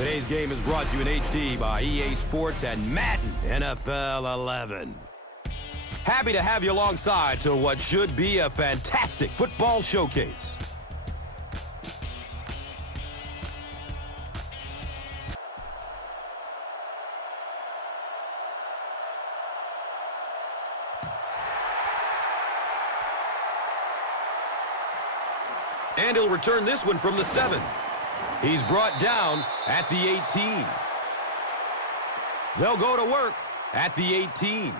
Today's game is brought to you in HD by EA Sports and Madden NFL 11. Happy to have you alongside to what should be a fantastic football showcase. And he'll return this one from the 7. He's brought down at the 18. They'll go to work at the 18.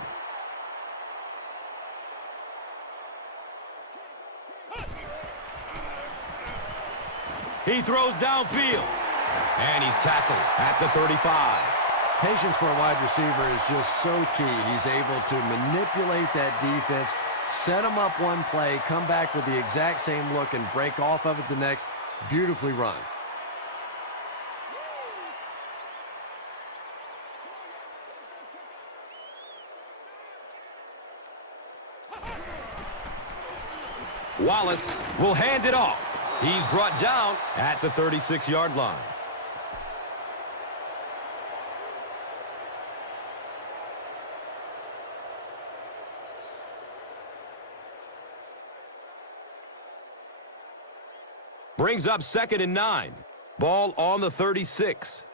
He throws downfield. And he's tackled at the 35. Patience for a wide receiver is just so key. He's able to manipulate that defense, set them up one play, come back with the exact same look, and break off of it the next. Beautifully run. Wallace will hand it off. He's brought down at the 36-yard line. Brings up 2nd and 9. Ball on the 36.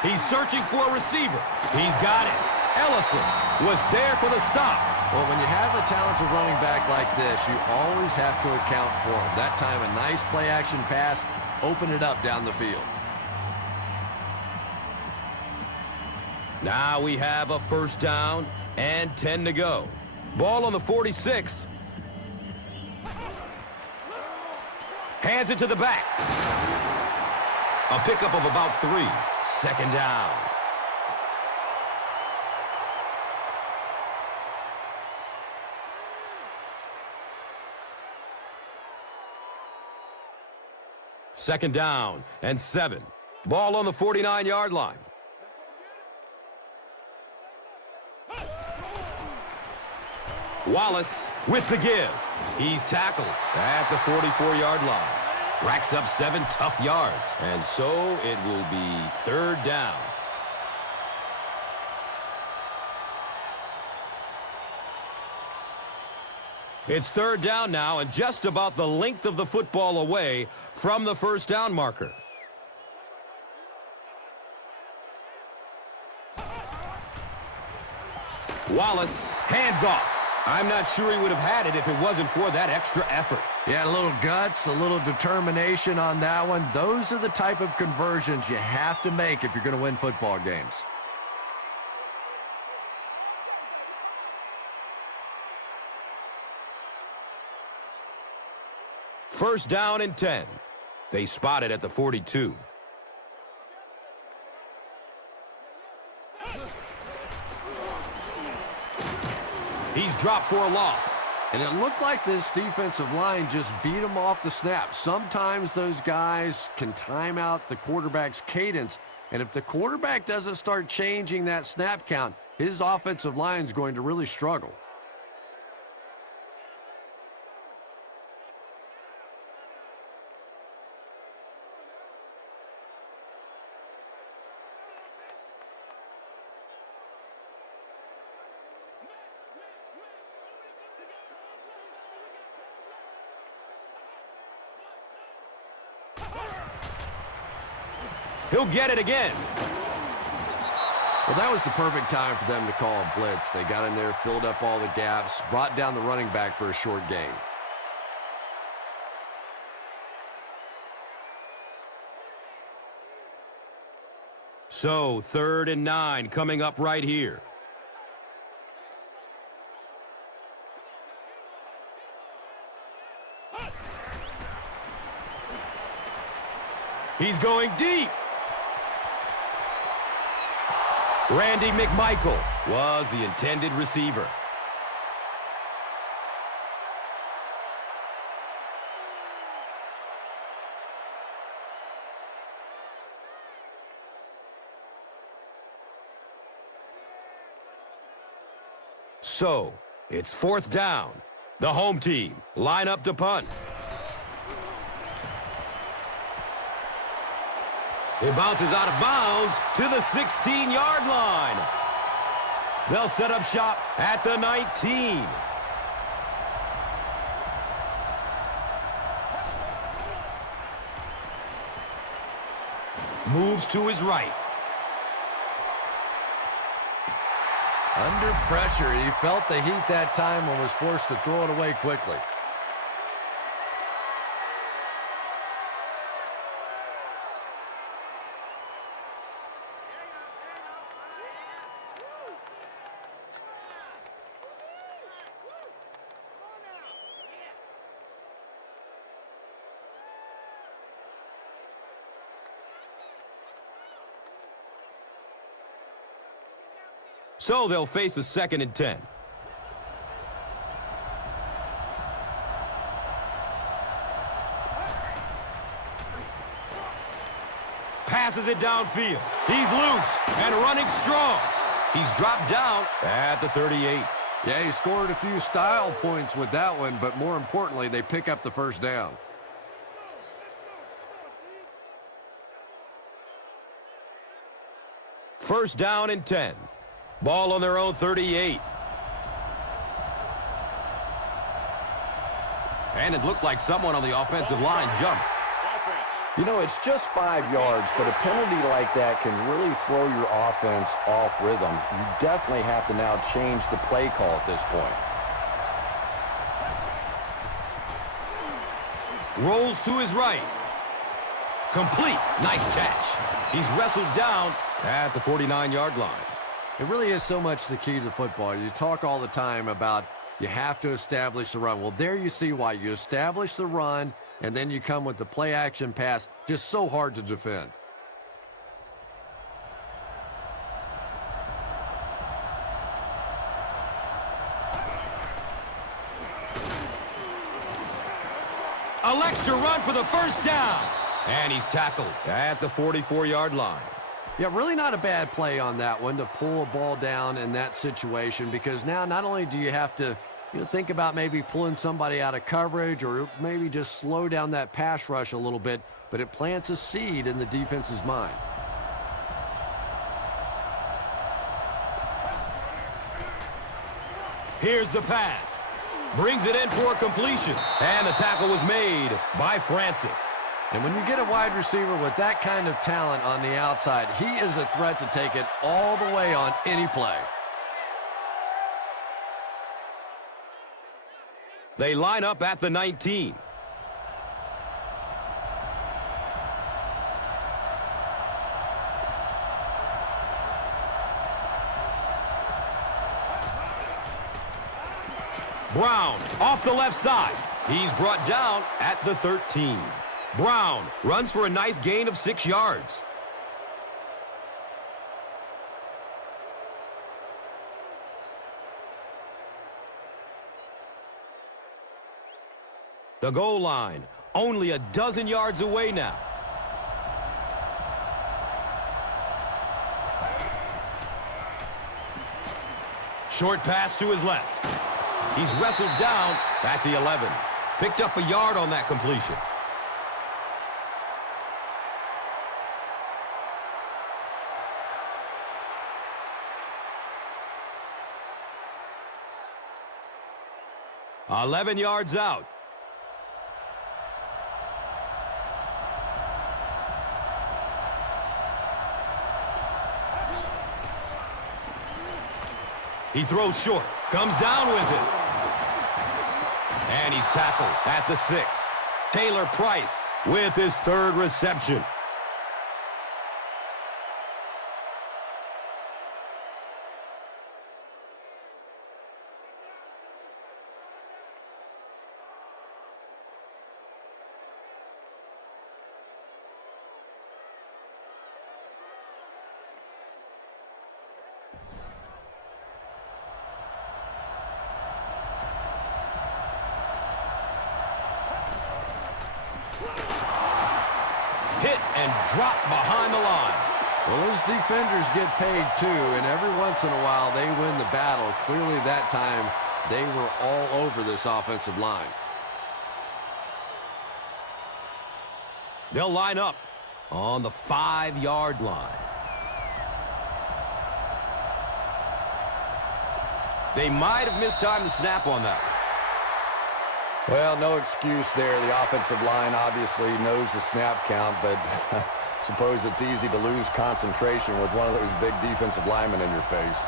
He's searching for a receiver. He's got it. Ellison was there for the stop. Well, when you have a talented running back like this, you always have to account for him. That time, a nice play-action pass, open it up down the field. Now we have a 1st down and 10 to go. Ball on the 46. Hands it to the back. A pickup of about 3. 2nd down. Second down and 7. Ball on the 49-yard line. Wallace with the give. He's tackled at the 44-yard line. Racks up 7 tough yards, and so it will be 3rd down. It's 3rd down now, and just about the length of the football away from the 1st down marker. Wallace, hands off. I'm not sure he would have had it if it wasn't for that extra effort. Yeah, a little guts, a little determination on that one. Those are the type of conversions you have to make if you're going to win football games. First down and 10. They spot it at the 42. He's dropped for a loss. And it looked like this defensive line just beat him off the snap. Sometimes those guys can time out the quarterback's cadence. And if the quarterback doesn't start changing that snap count, his offensive line is going to really struggle. He'll get it again. Well, that was the perfect time for them to call a blitz. They got in there, filled up all the gaps, brought down the running back for a short gain. So, 3rd and 9 coming up right here. He's going deep. Randy McMichael was the intended receiver. So, it's 4th down. The home team line up to punt. It bounces out of bounds to the 16-yard line. They'll set up shop at the 19. Moves to his right. Under pressure, he felt the heat that time and was forced to throw it away quickly. So they'll face a 2nd and 10. Passes it downfield. He's loose and running strong. He's dropped down at the 38. Yeah, he scored a few style points with that one, but more importantly, they pick up the 1st down. First down and 10. Ball on their own 38. And it looked like someone on the offensive line jumped. You know, it's just 5 yards, but a penalty like that can really throw your offense off rhythm. You definitely have to now change the play call at this point. Rolls to his right. Complete. Nice catch. He's wrestled down at the 49-yard line. It really is so much the key to football. You talk all the time about you have to establish the run. Well, there you see why. You establish the run, and then you come with the play-action pass. Just so hard to defend. Elects to run for the 1st down. And he's tackled at the 44-yard line. Yeah, really not a bad play on that one to pull a ball down in that situation, because now not only do you have to think about maybe pulling somebody out of coverage or maybe just slow down that pass rush a little bit, but it plants a seed in the defense's mind. Here's the pass. Brings it in for completion. And the tackle was made by Francis. And when you get a wide receiver with that kind of talent on the outside, he is a threat to take it all the way on any play. They line up at the 19. Brown off the left side. He's brought down at the 13. Brown runs for a nice gain of 6 yards. The goal line, only a dozen yards away now. Short pass to his left. He's wrestled down at the 11. Picked up a yard on that completion. $11 yards out. He throws short, comes down with it. And he's tackled at the 6. Taylor Price with his 3rd reception. Hit and drop behind the line. Well, those defenders get paid too, and every once in a while they win the battle. Clearly that time they were all over this offensive line. They'll line up on the 5-yard line. They might have mistimed the snap on that. Well, no excuse there. The offensive line obviously knows the snap count, but suppose it's easy to lose concentration with one of those big defensive linemen in your face.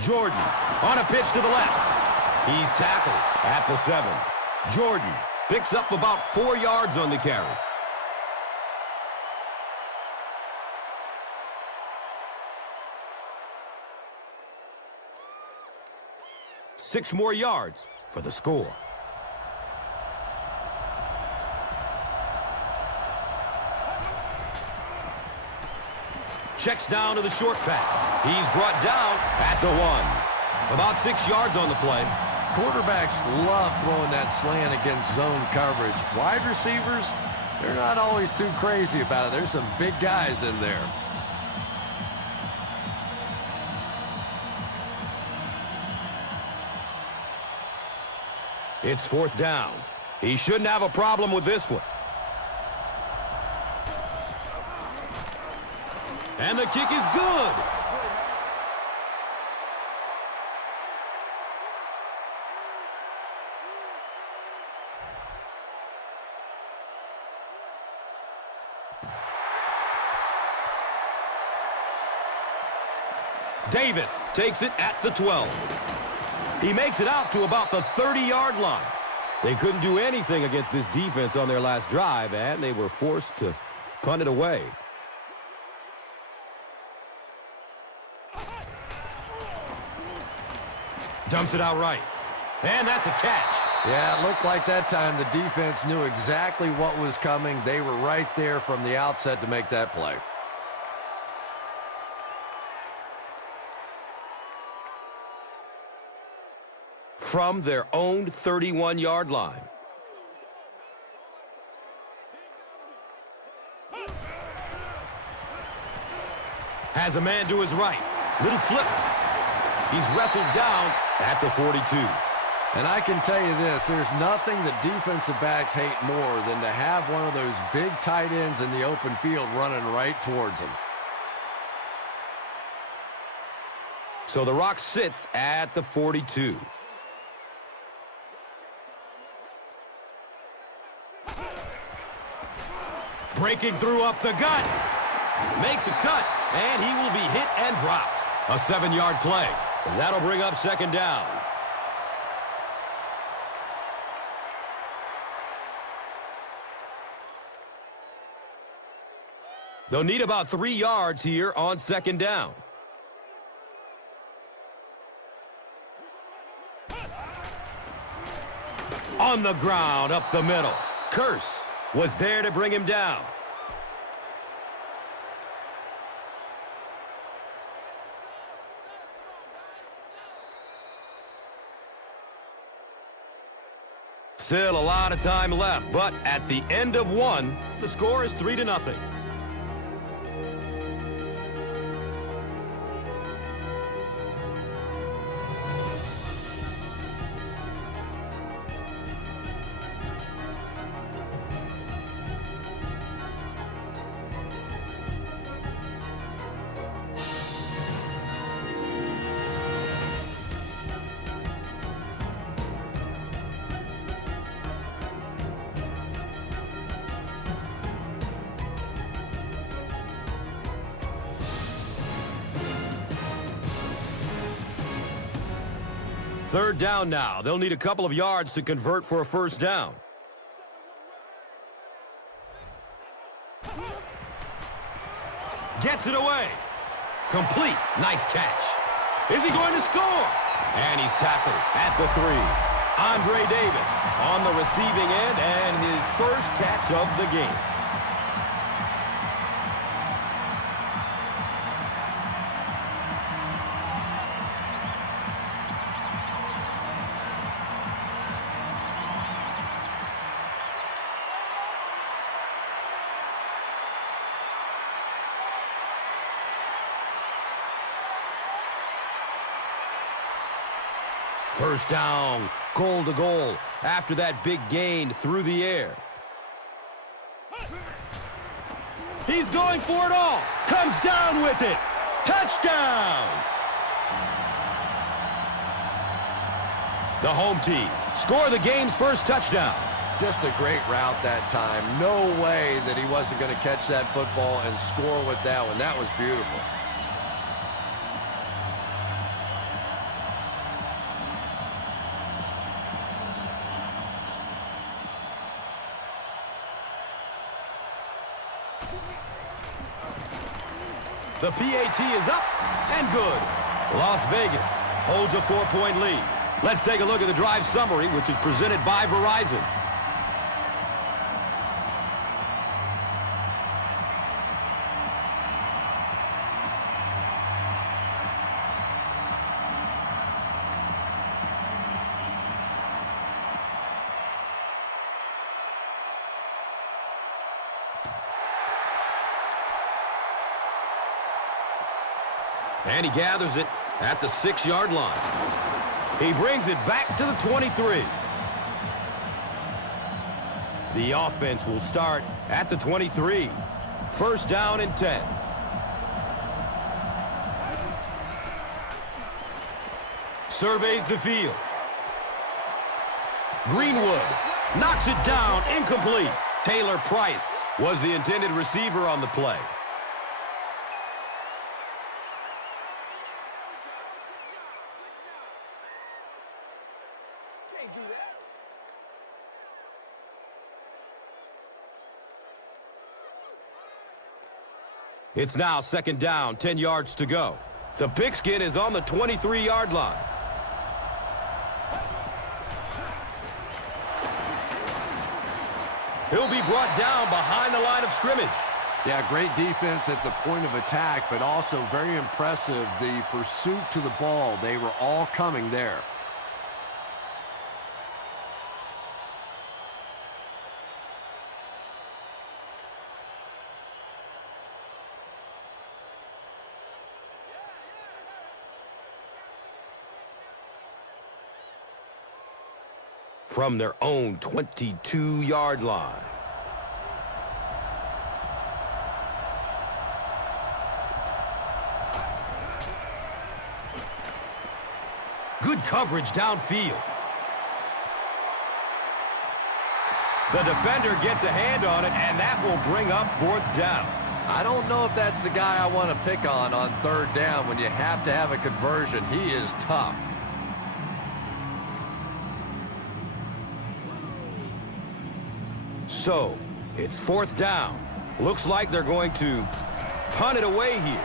Jordan on a pitch to the left. He's tackled at the 7. Jordan picks up about 4 yards on the carry. Six more yards for the score. Checks down to the short pass. He's brought down at the 1. About 6 yards on the play. Quarterbacks love throwing that slant against zone coverage. Wide receivers, they're not always too crazy about it. There's some big guys in there. It's 4th down. He shouldn't have a problem with this one. And the kick is good. Davis takes it at the 12. He makes it out to about the 30-yard line. They couldn't do anything against this defense on their last drive, and they were forced to punt it away. Dumps it out right. And that's a catch. Yeah, it looked like that time the defense knew exactly what was coming. They were right there from the outset to make that play. From their own 31-yard line. Has a man to his right. Little flip. He's wrestled down at the 42. And I can tell you this, there's nothing that defensive backs hate more than to have one of those big tight ends in the open field running right towards them. So the Rock sits at the 42. Breaking through up the gut. Makes a cut, and he will be hit and dropped. A 7-yard play. And that'll bring up 2nd down. They'll need about 3 yards here on 2nd down. On the ground, up the middle. Kearse was there to bring him down. Still a lot of time left, but at the end of 1, the score is 3-0. Third down now. They'll need a couple of yards to convert for a 1st down. Gets it away. Complete. Nice catch. Is he going to score? And he's tackled at the 3. Andre Davis on the receiving end and his first catch of the game. First down, goal to goal after that big gain through the air. He's going for it all. Comes down with it. Touchdown! The home team score the game's first touchdown. Just a great route that time. No way that he wasn't going to catch that football and score with that one. That was beautiful. The PAT is up and good. Las Vegas holds a 4-point lead. Let's take a look at the drive summary, which is presented by Verizon. And he gathers it at the 6-yard line. He brings it back to the 23. The offense will start at the 23. First down and 10. Surveys the field. Greenwood knocks it down, incomplete. Taylor Price was the intended receiver on the play. It's now second down, 10 yards to go. The pigskin is on the 23-yard line. He'll be brought down behind the line of scrimmage. Yeah, great defense at the point of attack, but also very impressive, the pursuit to the ball. They were all coming there. From their own 22-yard line. Good coverage downfield. The defender gets a hand on it, and that will bring up fourth down. I don't know if that's the guy I want to pick on third down when you have to have a conversion. He is tough. So, it's fourth down. Looks like they're going to punt it away here.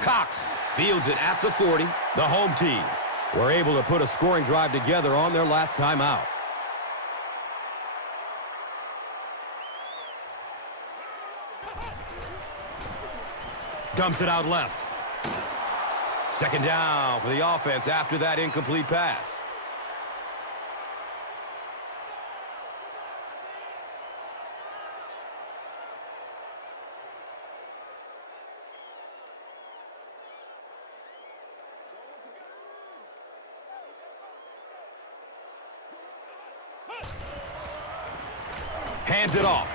Cox fields it at the 40. The home team were able to put a scoring drive together on their last time out. Dumps it out left. Second down for the offense after that incomplete pass. Hands it off.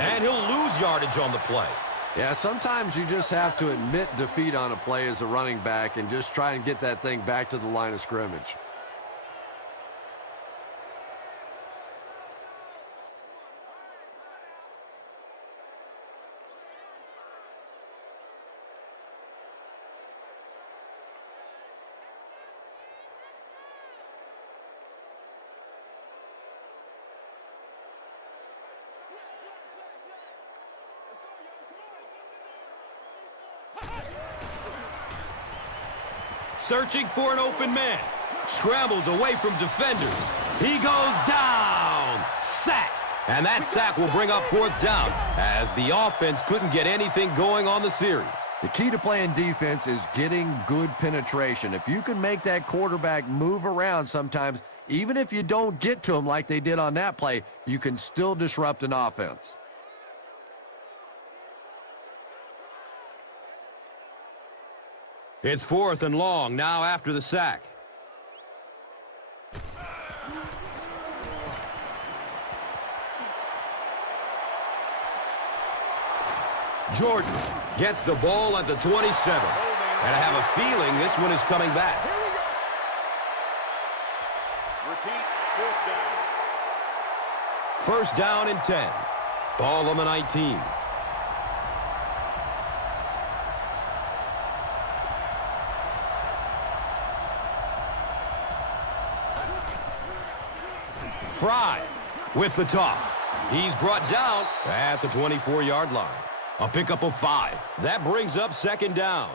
And he'll lose yardage on the play. Yeah, sometimes you just have to admit defeat on a play as a running back and just try and get that thing back to the line of scrimmage. Searching for an open man. Scrambles away from defenders. He goes down. Sack. And that sack will bring up fourth down as the offense couldn't get anything going on the series. The key to playing defense is getting good penetration. If you can make that quarterback move around sometimes, even if you don't get to him like they did on that play, you can still disrupt an offense. It's 4th and long now after the sack. Jordan gets the ball at the 27. And I have a feeling this one is coming back. Here we go. Repeat, 4th down. 1st down and 10. Ball on the 19. Frye with the toss. He's brought down at the 24-yard line. A pickup of 5. That brings up 2nd down.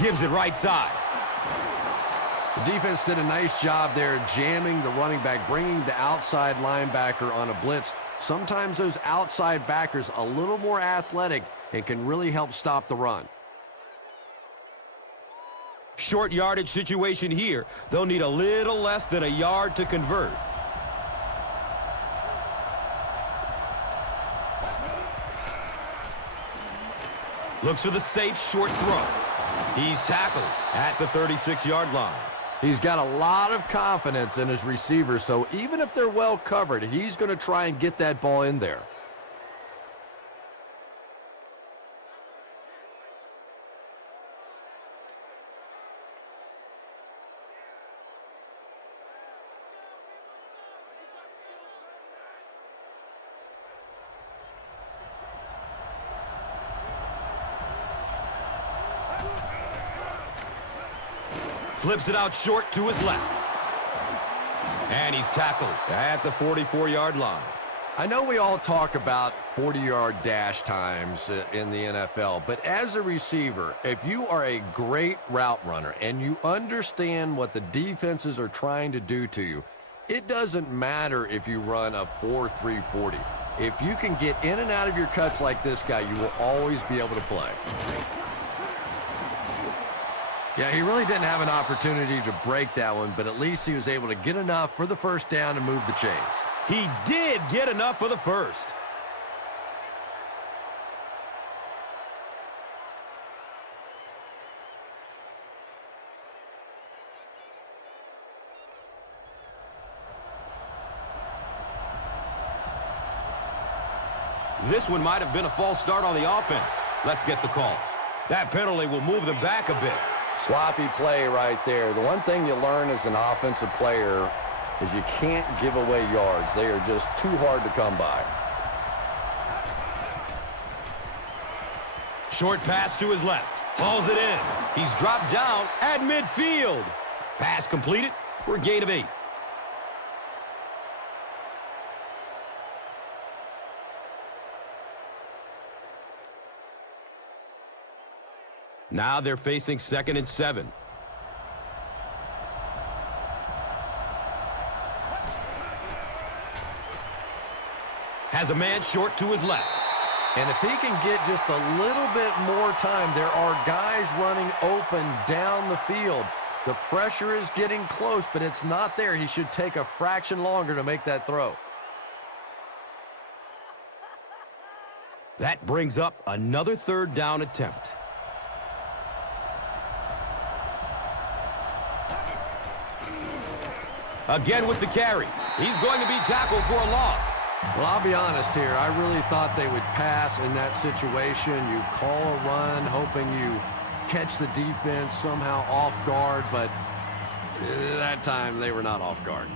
Gives it right side. The defense did a nice job there jamming the running back, bringing the outside linebacker on a blitz. Sometimes those outside backers a little more athletic and can really help stop the run. Short yardage situation here. They'll need a little less than a yard to convert. Looks for the safe short throw. He's tackled at the 36-yard line. He's got a lot of confidence in his receivers, so even if they're well covered, he's going to try and get that ball in there. Flips it out short to his left. And he's tackled at the 44-yard line. I know we all talk about 40-yard dash times in the NFL, but as a receiver, if you are a great route runner and you understand what the defenses are trying to do to you, it doesn't matter if you run a 4.3 40. If you can get in and out of your cuts like this guy, you will always be able to play. Yeah, he really didn't have an opportunity to break that one, but at least he was able to get enough for the 1st down and move the chains. He did get enough for the 1st. This one might have been a false start on the offense. Let's get the call. That penalty will move them back a bit. Sloppy play right there. The one thing you learn as an offensive player is you can't give away yards. They are just too hard to come by. Short pass to his left. Hauls it in. He's dropped down at midfield. Pass completed for a gain of 8. Now they're facing 2nd and 7. Has a man short to his left. And if he can get just a little bit more time, there are guys running open down the field. The pressure is getting close, but it's not there. He should take a fraction longer to make that throw. That brings up another 3rd down attempt. Again with the carry. He's going to be tackled for a loss. Well, I'll be honest here. I really thought they would pass in that situation. You call a run, hoping you catch the defense somehow off guard, but that time they were not off guard.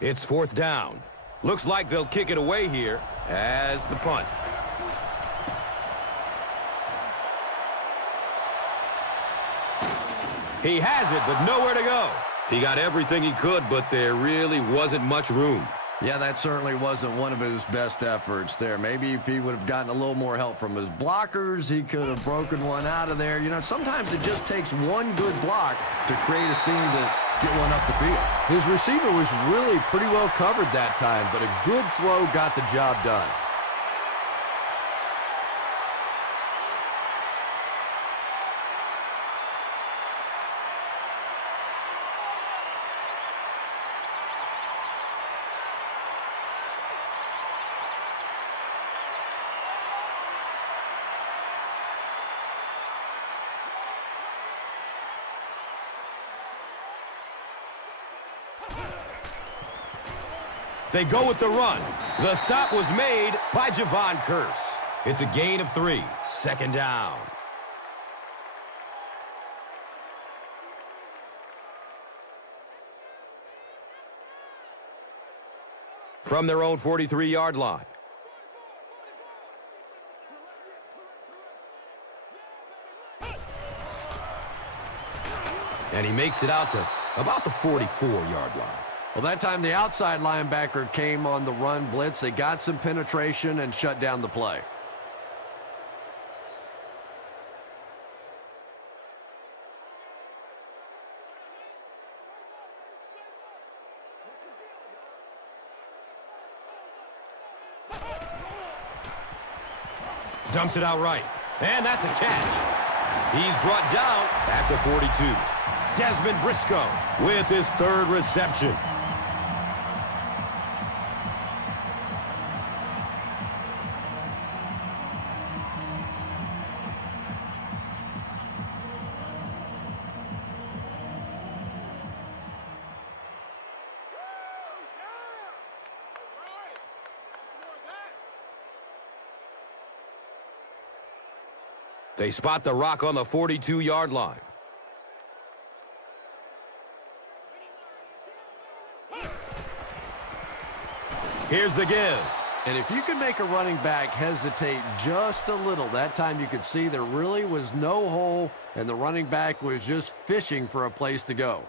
It's 4th down. Looks like they'll kick it away here as the punt. He has it, but nowhere to go. He got everything he could, but there really wasn't much room. Yeah, that certainly wasn't one of his best efforts there. Maybe if he would have gotten a little more help from his blockers, he could have broken one out of there. You know, sometimes it just takes one good block to create a scene to get one up the field. His receiver was really pretty well covered that time, but a good throw got the job done. They go with the run. The stop was made by Javon Kearse. It's a gain of 3. Second down. From their own 43-yard line. And he makes it out to about the 44-yard line. Well, that time the outside linebacker came on the run blitz. They got some penetration and shut down the play. Dumps it out right. And that's a catch. He's brought down at the 42. Desmond Briscoe with his 3rd reception. They spot the rock on the 42-yard line. Here's the give. And if you can make a running back hesitate just a little, that time you could see there really was no hole, and the running back was just fishing for a place to go.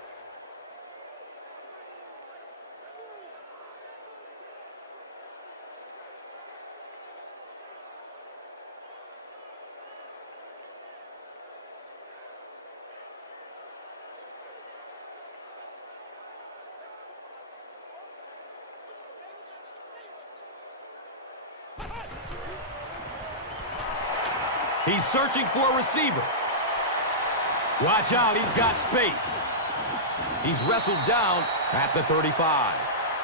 He's searching for a receiver. Watch out, he's got space. He's wrestled down at the 35.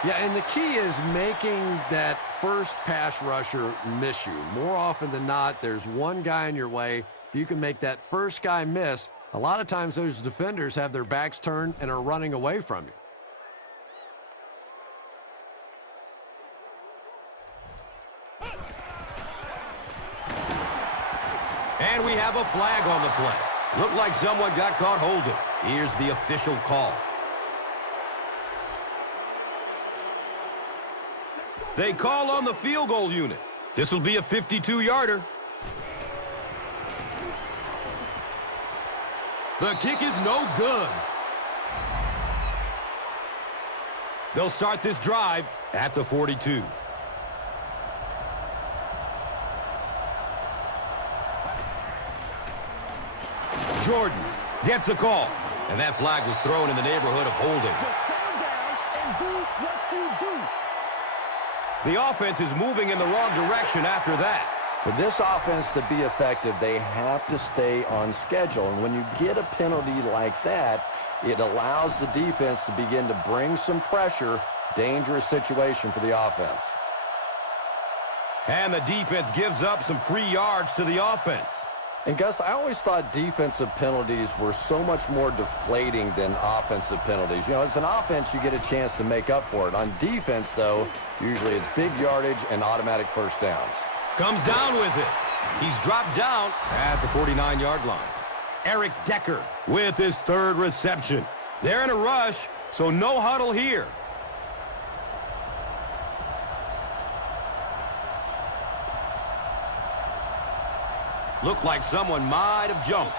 Yeah, and the key is making that first pass rusher miss you. More often than not, there's one guy in your way. If you can make that first guy miss, a lot of times those defenders have their backs turned and are running away from you. And we have a flag on the play. Looked like someone got caught holding. Here's the official call. They call on the field goal unit. This will be a 52-yarder. The kick is no good. They'll start this drive at the 42. Jordan gets the call, and that flag was thrown in the neighborhood of holding. The offense is moving in the wrong direction after that. For this offense to be effective, they have to stay on schedule. And when you get a penalty like that, it allows the defense to begin to bring some pressure. Dangerous situation for the offense. And the defense gives up some free yards to the offense. And Gus, I always thought defensive penalties were so much more deflating than offensive penalties. You know, as an offense, you get a chance to make up for it. On defense, though, usually it's big yardage and automatic first downs. Comes down with it. He's dropped down at the 49-yard line. Eric Decker with his 3rd reception. They're in a rush, so no huddle here. Looked like someone might have jumped.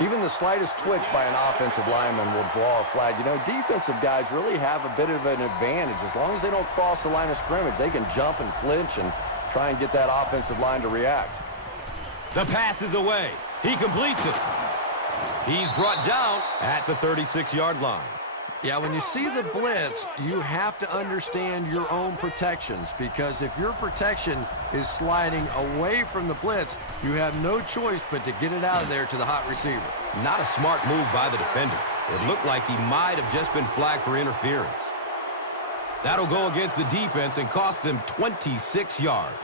Even the slightest twitch by an offensive lineman will draw a flag. You know, defensive guys really have a bit of an advantage. As long as they don't cross the line of scrimmage, they can jump and flinch and try and get that offensive line to react. The pass is away. He completes it. He's brought down at the 36-yard line. Yeah, when you see the blitz, you have to understand your own protections, because if your protection is sliding away from the blitz, you have no choice but to get it out of there to the hot receiver. Not a smart move by the defender. It looked like he might have just been flagged for interference. That'll go against the defense and cost them 26 yards.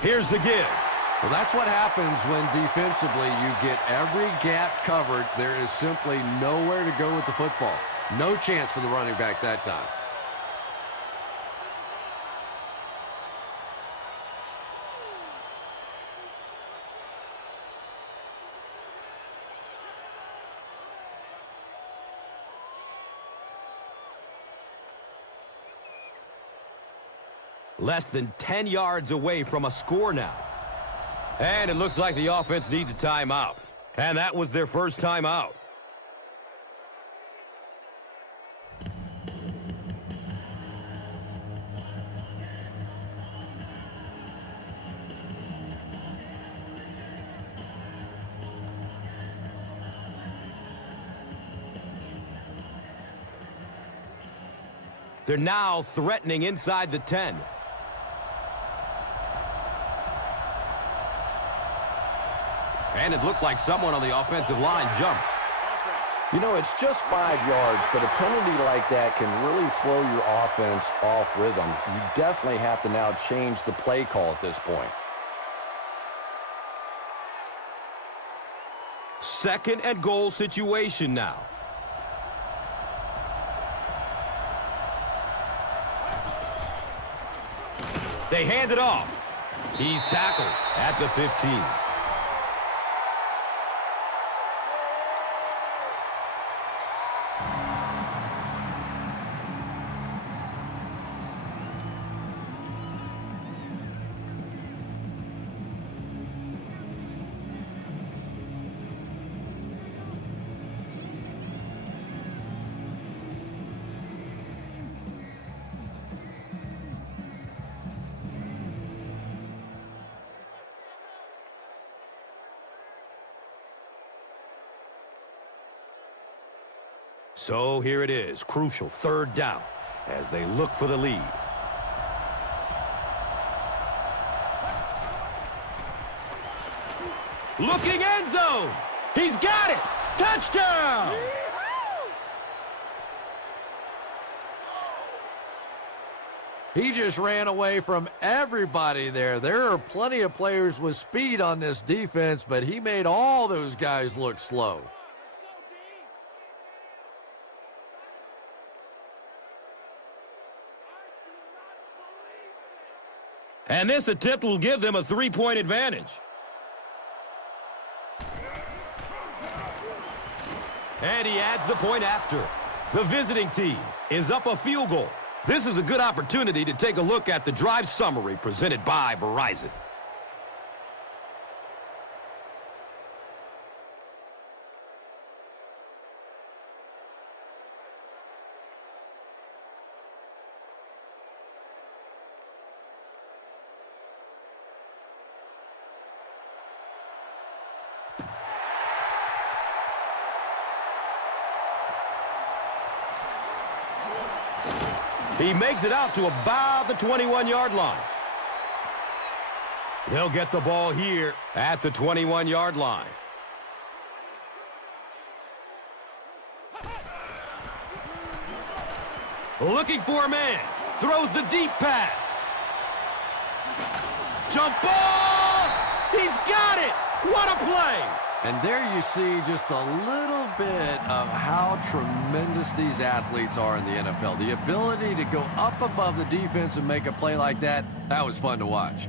Here's the give. Well, that's what happens when defensively you get every gap covered. There is simply nowhere to go with the football. No chance for the running back that time. Less than 10 yards away from a score now. And it looks like the offense needs a timeout. And that was their first timeout. They're now threatening inside the 10. And it looked like someone on the offensive line jumped. You know, it's just 5 yards, but a penalty like that can really throw your offense off rhythm. You definitely have to now change the play call at this point. Second and goal situation now. They hand it off. He's tackled at the 15. So here it is, crucial third down as they look for the lead. Looking end zone. He's got it. Touchdown. He just ran away from everybody there. There are plenty of players with speed on this defense, but he made all those guys look slow. And this attempt will give them a 3-point advantage. And he adds the point after. The visiting team is up a field goal. This is a good opportunity to take a look at the drive summary presented by Verizon. He makes it out to about the 21-yard line. They'll get the ball here at the 21-yard line. Looking for a man. Throws the deep pass. Jump ball! He's got it! What a play! And there you see just a little bit of how tremendous these athletes are in the NFL. The ability to go up above the defense and make a play like that, that was fun to watch.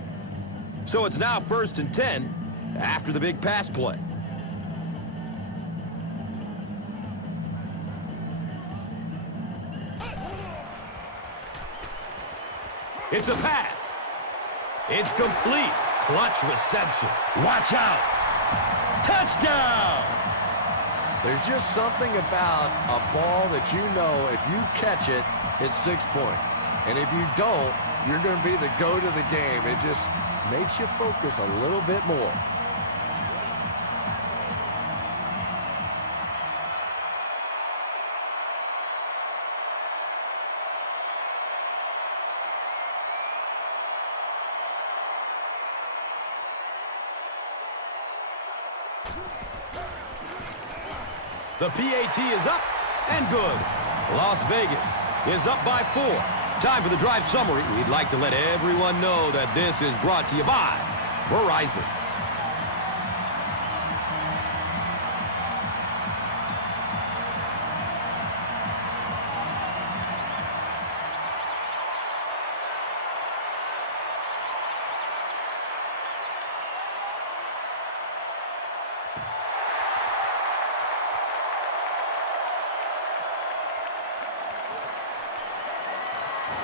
So it's now 1st and 10 after the big pass play. It's a pass. It's complete. Clutch reception. Watch out. Touchdown! There's just something about a ball that you know if you catch it, it's 6 points. And if you don't, you're going to be the GOAT of the game. It just makes you focus a little bit more. The PAT is up and good. Las Vegas is up by 4. Time for the drive summary. We'd like to let everyone know that this is brought to you by Verizon.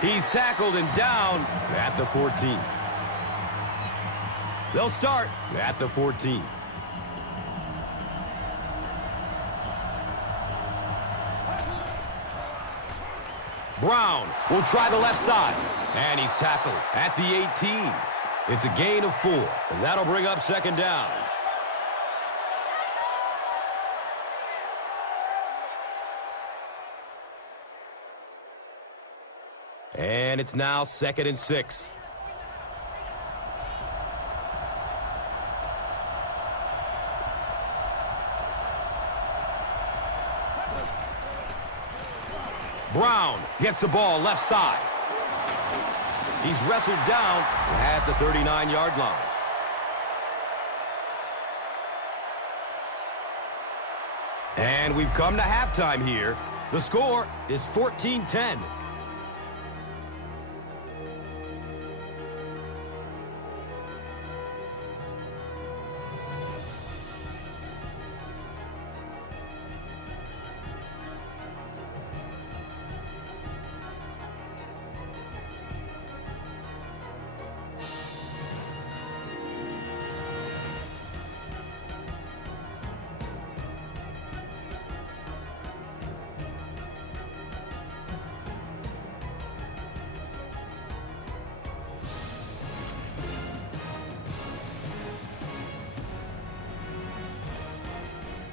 He's tackled and down at the 14. They'll start at the 14. Brown will try the left side. And he's tackled at the 18. It's a gain of 4. And that'll bring up second down. And it's now 2nd and 6. Brown gets the ball left side. He's wrestled down at the 39-yard line. And we've come to halftime here. The score is 14-10.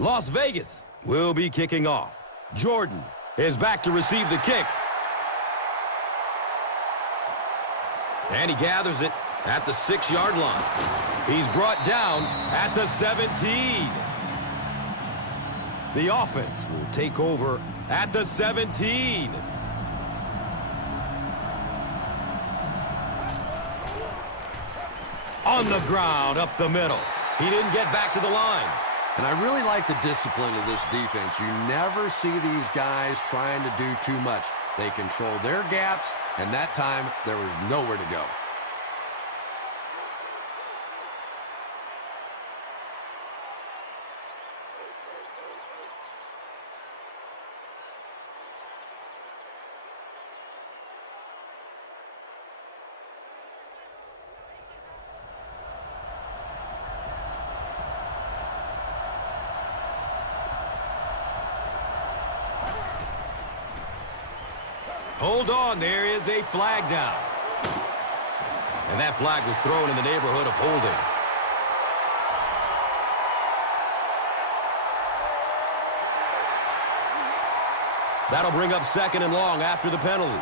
Las Vegas will be kicking off. Jordan is back to receive the kick. And he gathers it at the 6-yard line. He's brought down at the 17. The offense will take over at the 17. On the ground, up the middle. He didn't get back to the line. And I really like the discipline of this defense. You never see these guys trying to do too much. They control their gaps, and that time there was nowhere to go. Hold on, there is a flag down. And that flag was thrown in the neighborhood of holding. That'll bring up 2nd and long after the penalty.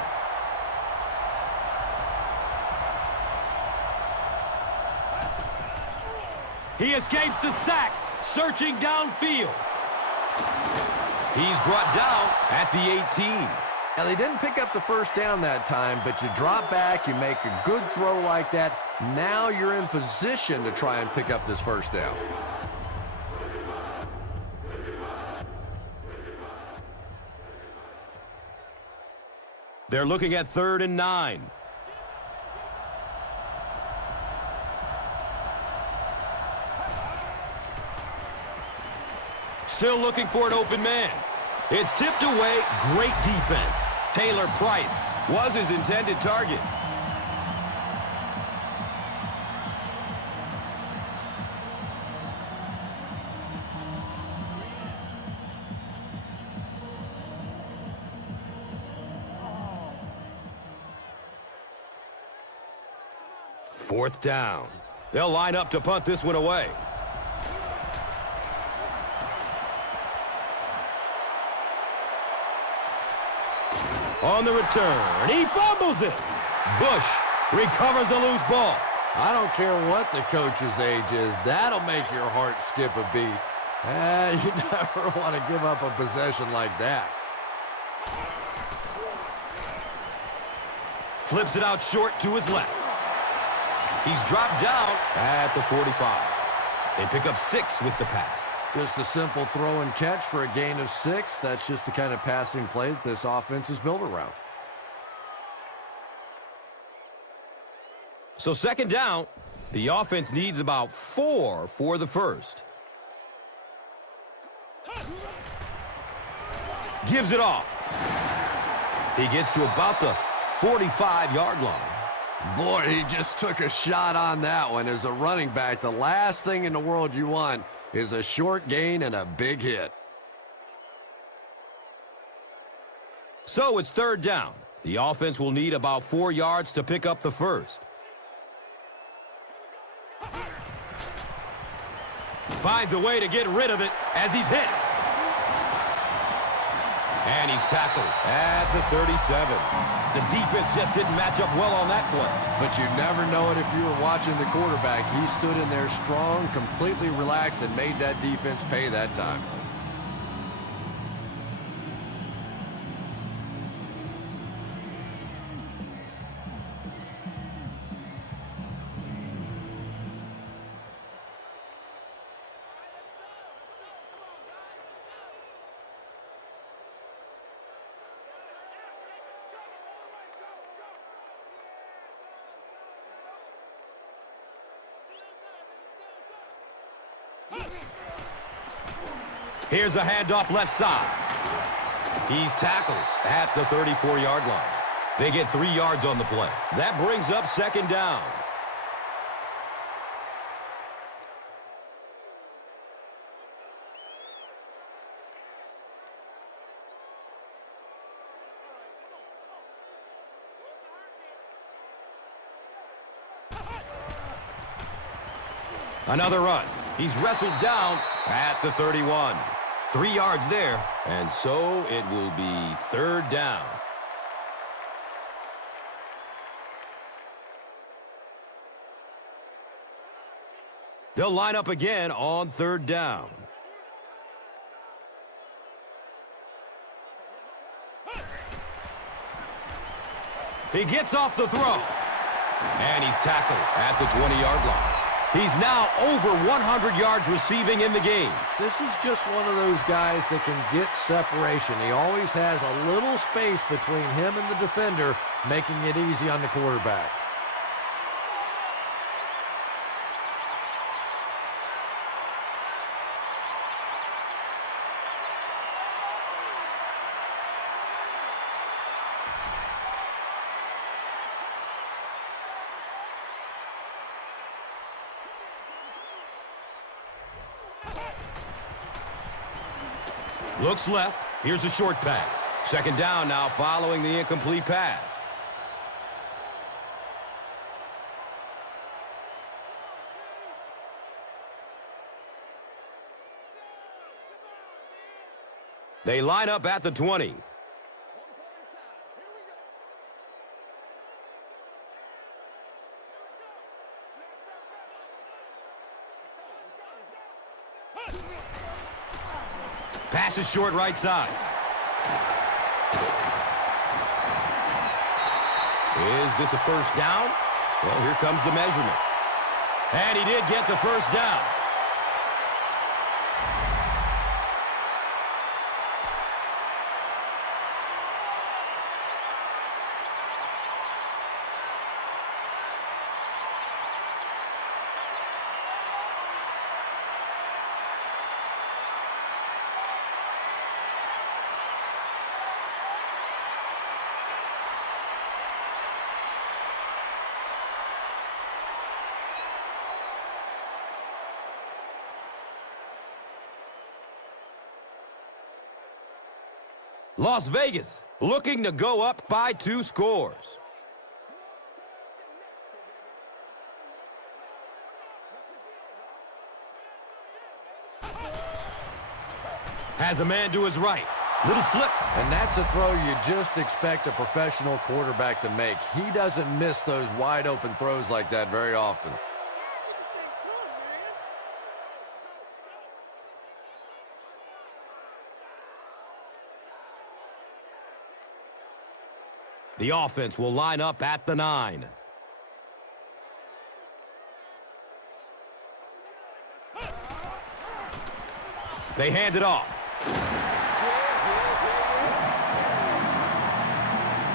He escapes the sack, searching downfield. He's brought down at the 18. Now, they didn't pick up the first down that time, but you drop back, you make a good throw like that. Now you're in position to try and pick up this first down. They're looking at 3rd and 9. Still looking for an open man. It's tipped away. Great defense. Taylor Price was his intended target. Fourth down. They'll line up to punt this one away. On the return, he fumbles it. Bush recovers the loose ball. I don't care what the coach's age is. That'll make your heart skip a beat. You never want to give up a possession like that. Flips it out short to his left. He's dropped down at the 45. They pick up 6 with the pass. Just a simple throw and catch for a gain of 6. That's just the kind of passing play that this offense is built around. So second down, the offense needs about 4 for the first. Gives it off. He gets to about the 45-yard line. Boy, he just took a shot on that one. As a running back, the last thing in the world you want is a short gain and a big hit. So it's third down. The offense will need about 4 yards to pick up the first. Finds a way to get rid of it as he's hit. And he's tackled at the 37. The defense just didn't match up well on that play. But you never know it if you were watching the quarterback. He stood in there strong, completely relaxed, and made that defense pay that time. Here's a handoff left side. He's tackled at the 34-yard line. They get 3 yards on the play. That brings up second down. Another run. He's wrestled down at the 31. 3 yards there, and so it will be third down. They'll line up again on third down. He gets off the throw, and he's tackled at the 20-yard line. He's now over 100 yards receiving in the game. This is just one of those guys that can get separation. He always has a little space between him and the defender, making it easy on the quarterback. Looks left. Here's a short pass. Second down now following the incomplete pass. They line up at the 20. Pass is short right side. Is this a first down? Well, here comes the measurement. And he did get the first down. Las Vegas looking to go up by 2 scores. Has a man to his right. Little flip. And that's a throw you just expect a professional quarterback to make. He doesn't miss those wide open throws like that very often. The offense will line up at the 9. They hand it off.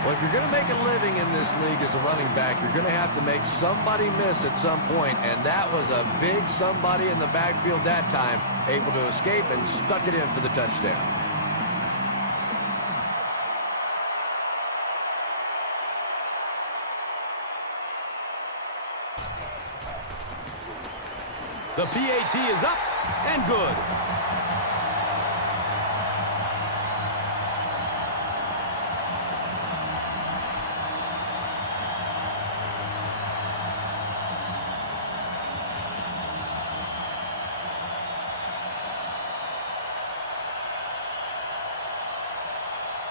Well, if you're going to make a living in this league as a running back, you're going to have to make somebody miss at some point, and that was a big somebody in the backfield that time, able to escape and stuck it in for the touchdown. The PAT is up and good.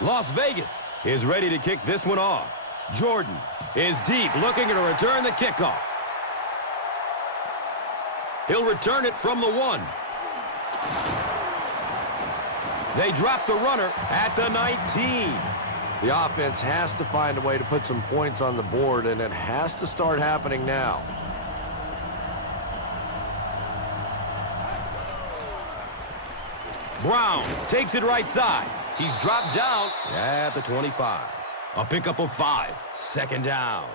Las Vegas is ready to kick this one off. Jordan is deep, looking to return the kickoff. He'll return it from the 1. They drop the runner at the 19. The offense has to find a way to put some points on the board, and it has to start happening now. Brown takes it right side. He's dropped down at the 25. A pickup of 5. Second down.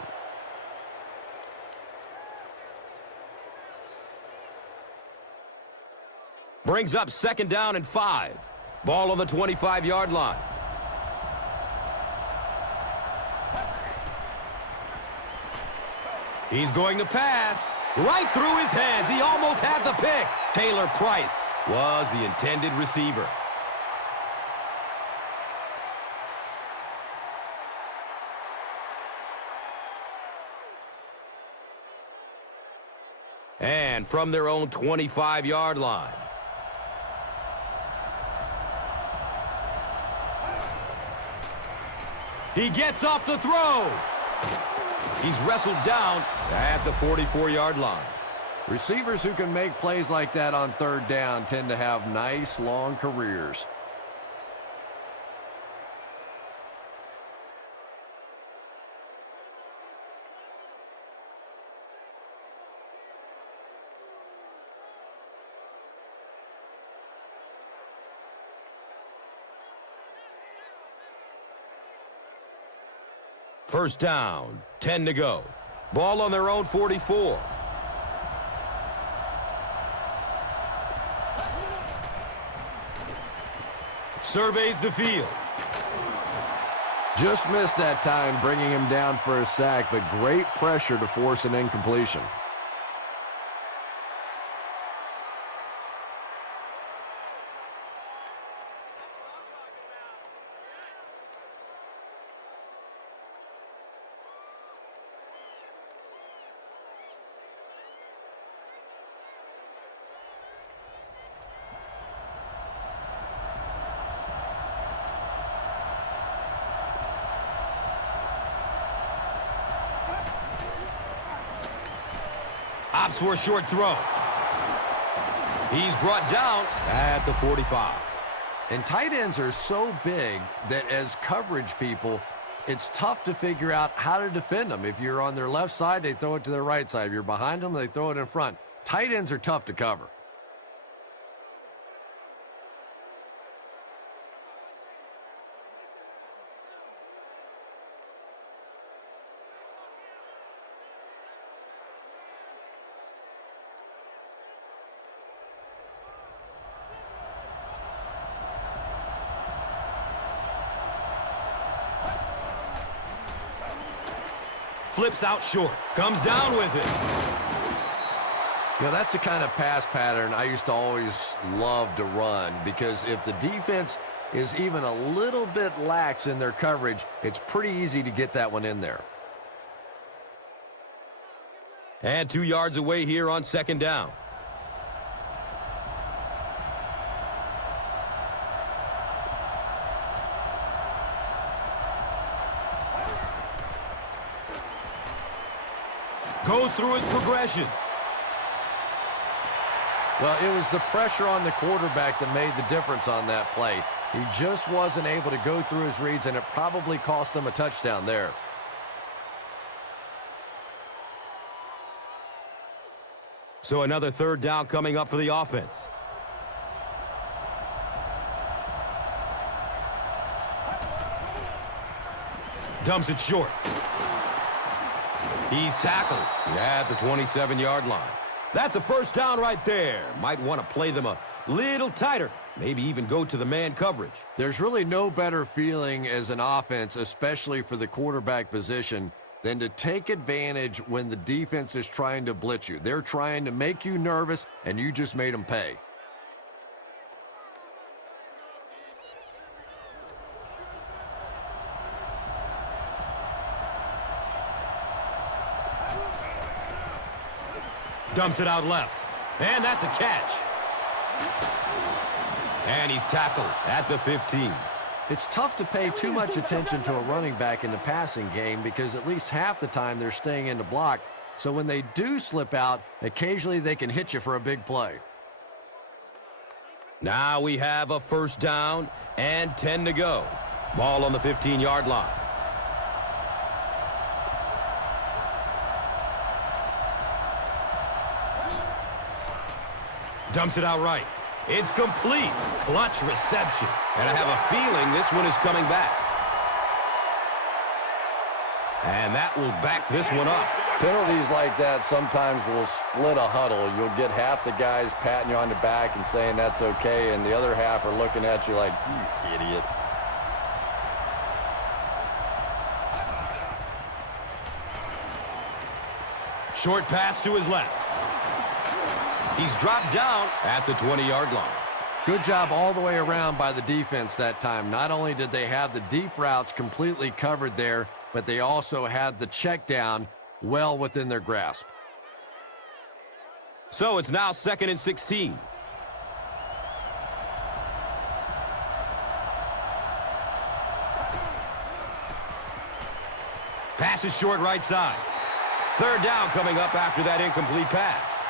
Brings up second down and 5. Ball on the 25-yard line. He's going to pass. Right through his hands. He almost had the pick. Taylor Price was the intended receiver. And from their own 25-yard line. He gets off the throw. He's wrestled down at the 44-yard line. Receivers who can make plays like that on third down tend to have nice, long careers. First down, 10 to go. Ball on their own 44. Surveys the field. Just missed that time, bringing him down for a sack, but great pressure to force an incompletion. Opts for a short throw. He's brought down at the 45. And tight ends are so big that as coverage people, it's tough to figure out how to defend them. If you're on their left side, they throw it to their right side. If you're behind them, they throw it in front. Tight ends are tough to cover. Flips out short. Comes down with it. You know, that's the kind of pass pattern I used to always love to run, because if the defense is even a little bit lax in their coverage, it's pretty easy to get that one in there. And 2 yards away here on second down. Goes through his progression. Well, it was the pressure on the quarterback that made the difference on that play. He just wasn't able to go through his reads, and it probably cost him a touchdown there. So another third down coming up for the offense. Dumps it short. He's tackled at the 27-yard line. That's a first down right there. Might want to play them a little tighter, maybe even go to the man coverage. There's really no better feeling as an offense, especially for the quarterback position, than to take advantage when the defense is trying to blitz you. They're trying to make you nervous, and you just made them pay. Dumps it out left. And that's a catch. And he's tackled at the 15. It's tough to pay too much attention to a running back in the passing game because at least half the time they're staying in the block. So when they do slip out, occasionally they can hit you for a big play. Now we have a first down and 10 to go. Ball on the 15-yard line. Dumps it out right. It's complete. Clutch reception. And I have a feeling this one is coming back. And that will back this one up. Penalties like that sometimes will split a huddle. You'll get half the guys patting you on the back and saying that's okay, and the other half are looking at you like, you idiot. Short pass to his left. He's dropped down at the 20-yard line. Good job all the way around by the defense that time. Not only did they have the deep routes completely covered there, but they also had the check down well within their grasp. So it's now 2nd and 16. Pass is short right side. 3rd down coming up after that incomplete pass.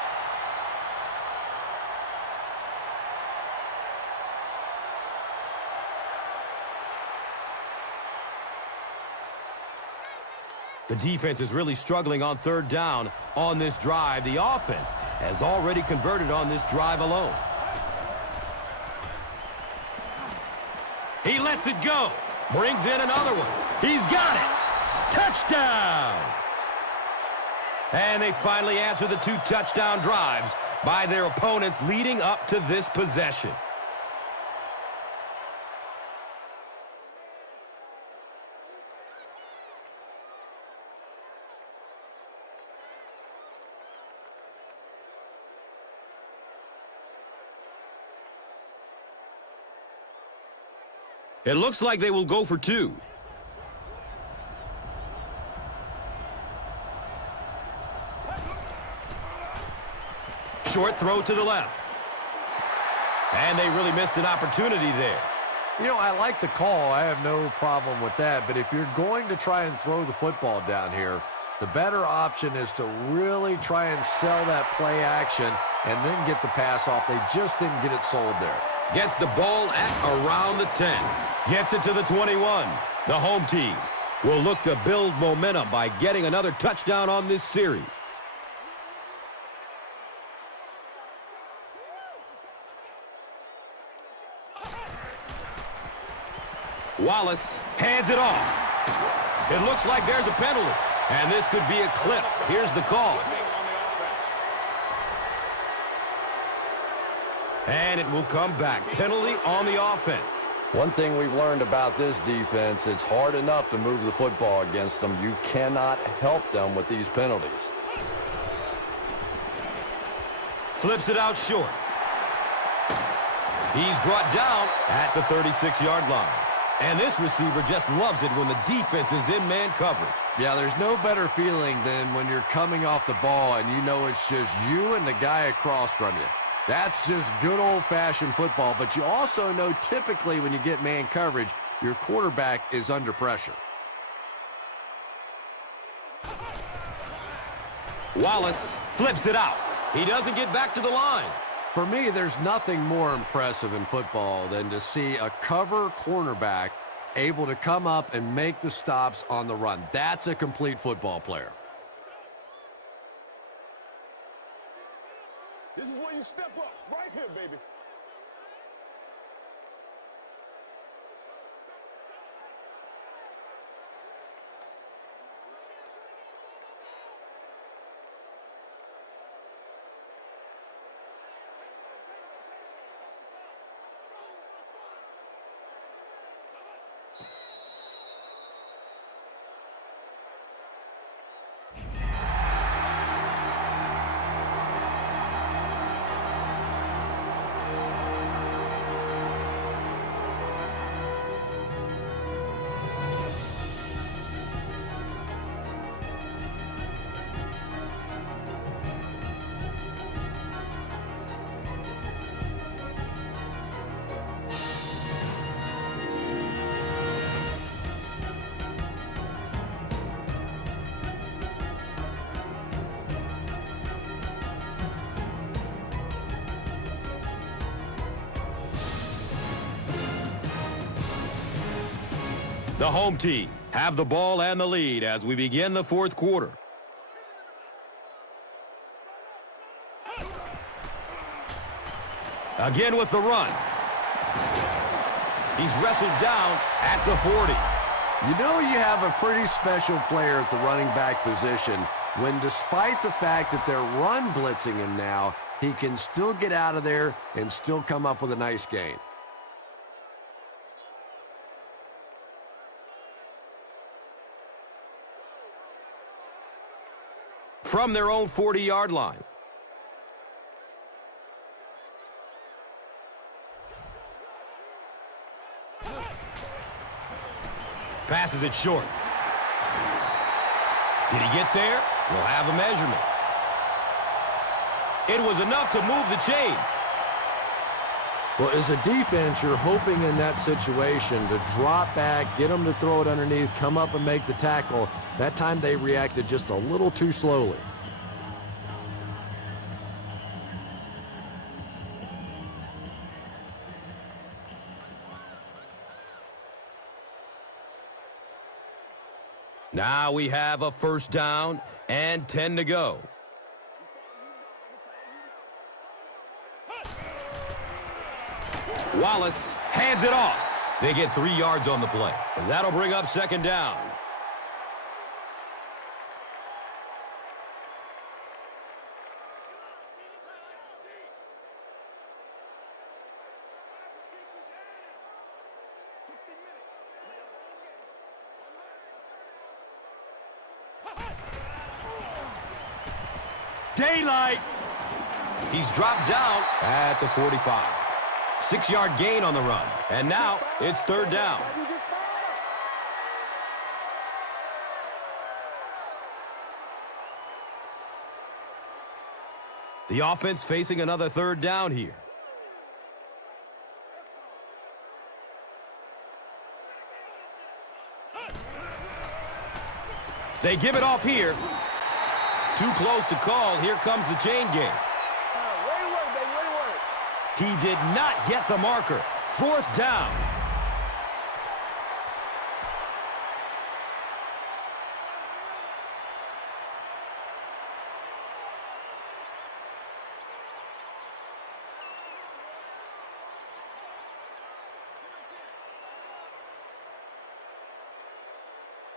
The defense is really struggling on 3rd down on this drive. The offense has already converted on this drive alone. He lets it go. Brings in another one. He's got it. Touchdown! And they finally answer the 2 touchdown drives by their opponents leading up to this possession. It looks like they will go for 2. Short throw to the left. And they really missed an opportunity there. You know, I like the call. I have no problem with that. But if you're going to try and throw the football down here, the better option is to really try and sell that play action and then get the pass off. They just didn't get it sold there. Gets the ball at around the 10. Gets it to the 21. The home team will look to build momentum by getting another touchdown on this series. Wallace hands it off. It looks like there's a penalty, and this could be a clip. Here's the call. And it will come back. Penalty on the offense. One thing we've learned about this defense, it's hard enough to move the football against them. You cannot help them with these penalties. Flips it out short. He's brought down at the 36-yard line. And this receiver just loves it when the defense is in man coverage. Yeah, there's no better feeling than when you're coming off the ball and you know it's just you and the guy across from you. That's just good old-fashioned football, but you also know typically when you get man coverage, your quarterback is under pressure. Wallace flips it out. He doesn't get back to the line. For me, there's nothing more impressive in football than to see a cover cornerback able to come up and make the stops on the run. That's a complete football player. This is where you step up, right here, baby. The home team have the ball and the lead as we begin the fourth quarter. Again with the run. He's wrestled down at the 40. You know you have a pretty special player at the running back position when, despite the fact that they're run blitzing him now, he can still get out of there and still come up with a nice gain. From their own 40-yard line. Passes it short. Did he get there? We'll have a measurement. It was enough to move the chains. Well, as a defense, you're hoping in that situation to drop back, get them to throw it underneath, come up and make the tackle. That time they reacted just a little too slowly. Now we have a first down and 10 to go. Wallace hands it off. They get 3 yards on the play. That'll bring up second down. Daylight. He's dropped down at the 45. 6-yard gain on the run. And now it's third down. The offense facing another third down here. They give it off here. Too close to call. Here comes the chain game. He did not get the marker. Fourth down.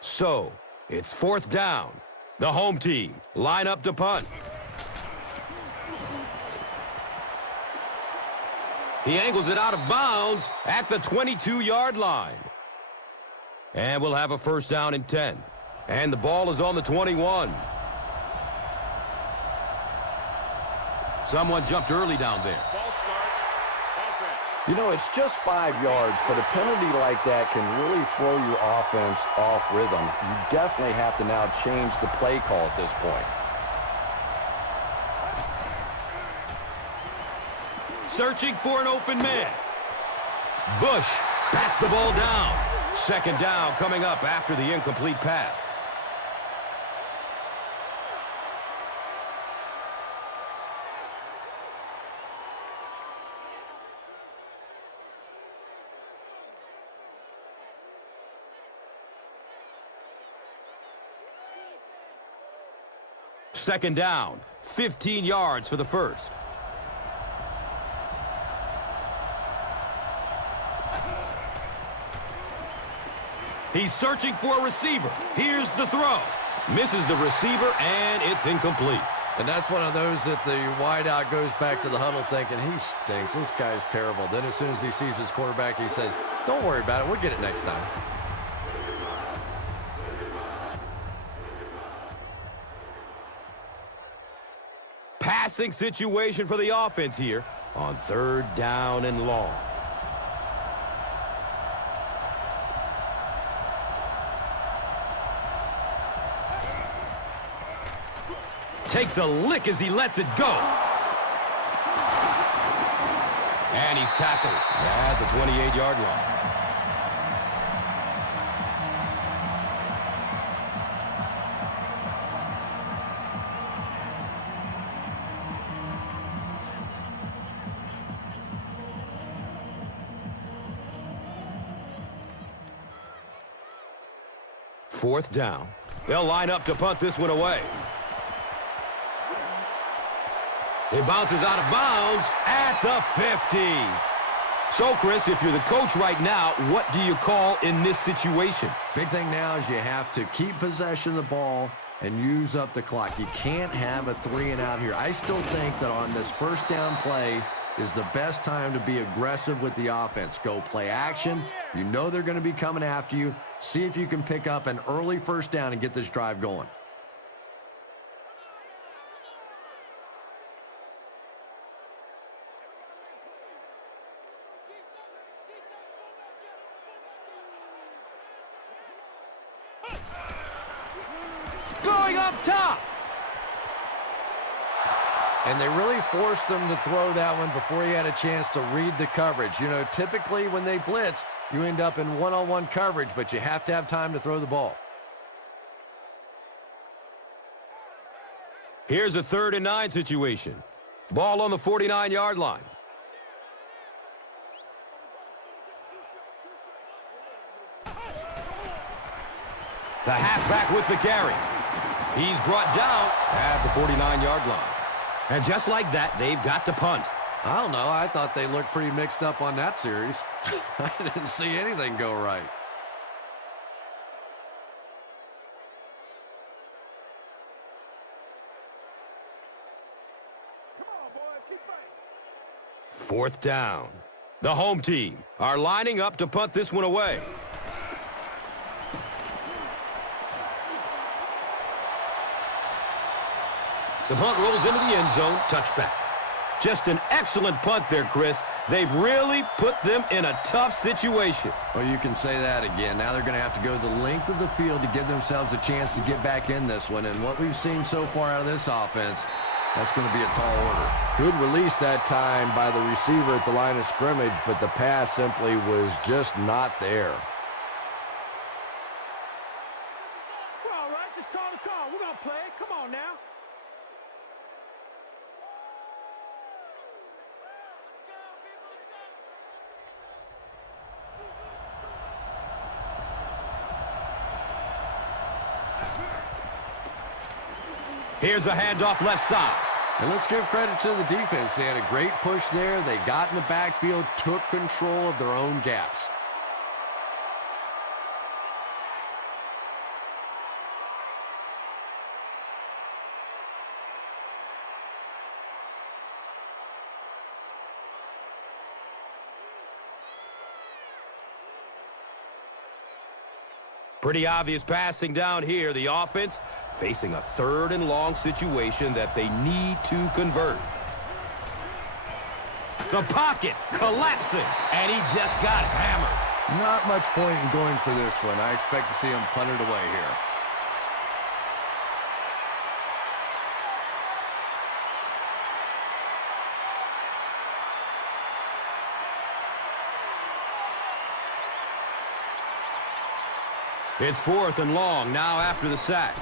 So, it's fourth down. The home team line up to punt. He angles it out of bounds at the 22-yard line. And we'll have a first down and 10. And the ball is on the 21. Someone jumped early down there. False start. Offense. You know, it's just 5 yards, but a penalty like that can really throw your offense off rhythm. You definitely have to now change the play call at this point. Searching for an open man. Bush bats the ball down. Second down coming up after the incomplete pass. Second down, 15 yards for the first. He's searching for a receiver. Here's the throw. Misses the receiver, and it's incomplete. And that's one of those that the wideout goes back to the huddle thinking, he stinks. This guy's terrible. Then as soon as he sees his quarterback, he says, don't worry about it. We'll get it next time. Passing situation for the offense here on third down and long. Takes a lick as he lets it go. And he's tackled at the 28-yard line. 4th down. They'll line up to punt this one away. It bounces out of bounds at the 50. So, Chris, if you're the coach right now, what do you call in this situation? Big thing now is you have to keep possession of the ball and use up the clock. You can't have a 3-and-out here. I still think that on this first down play is the best time to be aggressive with the offense. Go play action. You know they're going to be coming after you. See if you can pick up an early first down and get this drive going. Going up top. And they really forced him to throw that one before he had a chance to read the coverage. You know, typically when they blitz, you end up in one-on-one coverage, but you have to have time to throw the ball. Here's a 3rd and 9 situation. Ball on the 49-yard line. The halfback with the carry. He's brought down at the 49-yard line. And just like that, they've got to punt. I don't know. I thought they looked pretty mixed up on that series. I didn't see anything go right. Come on, boy. Keep fighting. 4th down. The home team are lining up to punt this one away. The punt rolls into the end zone. Touchback. Just an excellent punt there, Chris. They've really put them in a tough situation. Well, you can say that again. Now they're going to have to go the length of the field to give themselves a chance to get back in this one. And what we've seen so far out of this offense, that's going to be a tall order. Good release that time by the receiver at the line of scrimmage, but the pass simply was just not there. We're all right. Just call the call. We're going to play. Come on now. Here's a handoff left side. And let's give credit to the defense. They had a great push there. They got in the backfield, took control of their own gaps. Pretty obvious passing down here. The offense facing a 3rd and long situation that they need to convert. The pocket collapsing, and he just got hammered. Not much point in going for this one. I expect to see him punted away here. It's 4th and long now after the sack.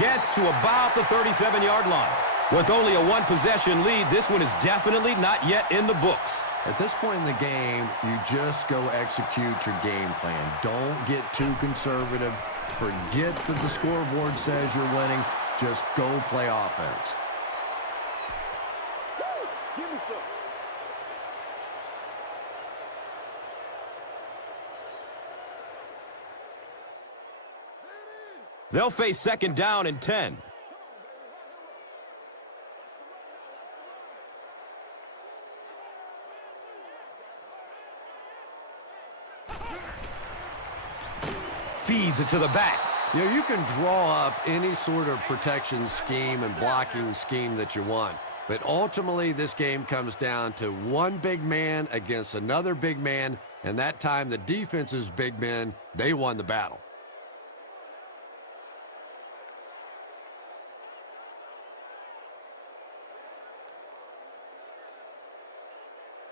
Gets to about the 37-yard line. With only a 1-possession lead, this one is definitely not yet in the books. At this point in the game, you just go execute your game plan. Don't get too conservative. Forget that the scoreboard says you're winning. Just go play offense. Give me some. They'll face 2nd down and 10. Feeds it to the back. You know, you can draw up any sort of protection scheme and blocking scheme that you want. But ultimately, this game comes down to one big man against another big man. And that time, the defense's big men, they won the battle.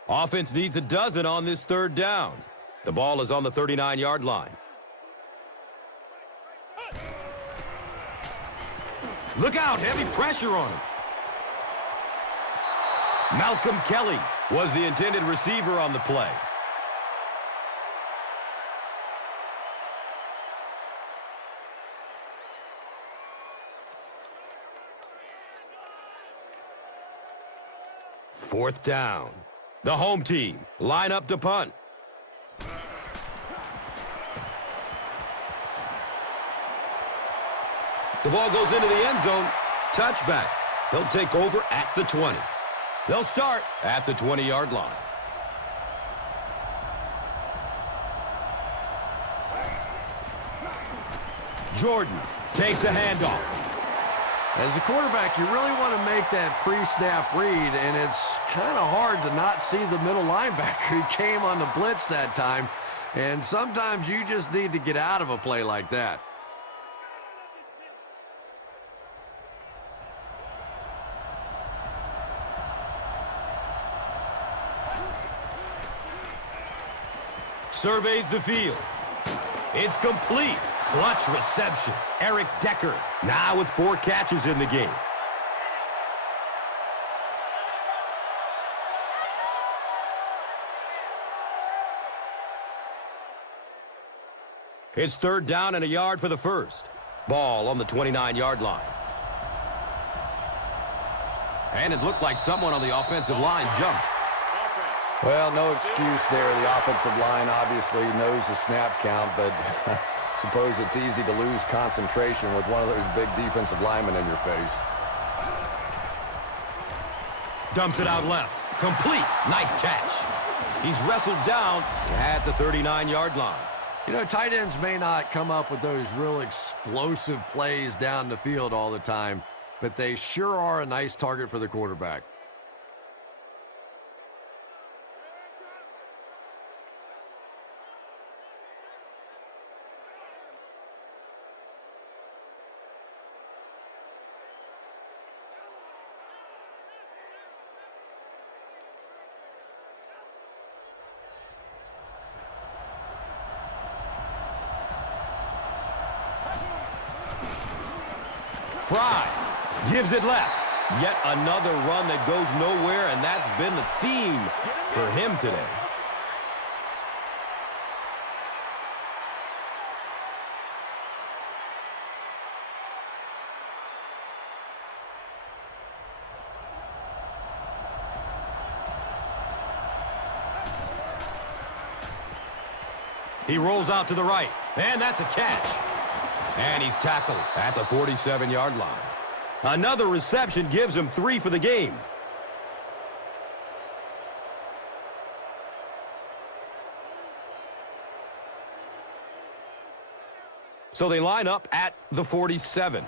Offense needs a dozen on this 3rd down. The ball is on the 39-yard line. Look out, heavy pressure on him. Malcolm Kelly was the intended receiver on the play. Fourth down. The home team line up to punt. The ball goes into the end zone. Touchback. They'll take over at the 20. They'll start at the 20-yard line. Jordan takes a handoff. As a quarterback, you really want to make that pre-snap read, and it's kind of hard to not see the middle linebacker. He came on the blitz that time, and sometimes you just need to get out of a play like that. Surveys the field. It's complete. Clutch reception. Eric Decker now with 4 catches in the game. It's 3rd down and a yard for the first. Ball on the 29-yard line. And it looked like someone on the offensive line jumped. Well, no excuse there. The offensive line obviously knows the snap count, but suppose it's easy to lose concentration with one of those big defensive linemen in your face. Dumps it out left. Complete. Nice catch. He's wrestled down at the 39-yard line. You know, tight ends may not come up with those real explosive plays down the field all the time, but they sure are a nice target for the quarterback. Frye gives it left. Yet another run that goes nowhere, and that's been the theme for him today. He rolls out to the right, and that's a catch. And he's tackled at the 47-yard line. Another reception gives him 3 for the game. So they line up at the 47.